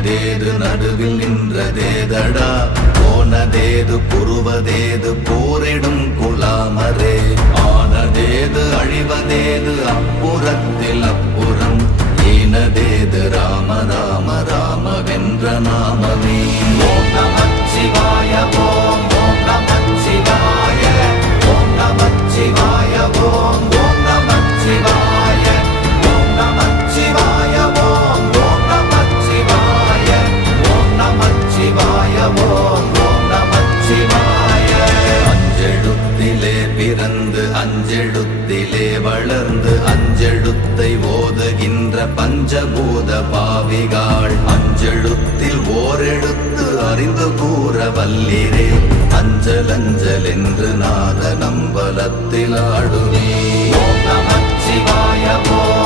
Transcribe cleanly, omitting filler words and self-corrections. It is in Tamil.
ஆயதேது நடுவில் நின்றதேதடா போனதேது புருவதேது போரிடும் குலாமரே ஆனதேது அழிவதேது அப்புறத்தில் அப்புறம் ஈனதேது ராம ராம ராம வென்ற நாமமே ஓம் நமச்சிவாய ஓம் ஓம் நமச்சிவாய ஓம் நமச்சிவாய ஓம் ஓம் நமச்சிவாய ஓம் நமச்சிவாய ஓம் ஓம் நமச்சிவாய ஓம் நமச்சிவாய ஓம் ஓம் நமச்சிவாய அஞ்செழுத்திலே பிறந்து அஞ்செழுத்திலே வளர்ந்து அஞ்செழுத்தை ஓதுகின்ற பஞ்சபூத பாவிகாள் அஞ்செழுத்தில் ஓரெழுத்து அறிந்து கூற வல்லிரே அஞ்சல் அஞ்சல் என்று நாத நம்பலத்தில் ஆடுவே ஓம் நமச்சிவாய ஓம்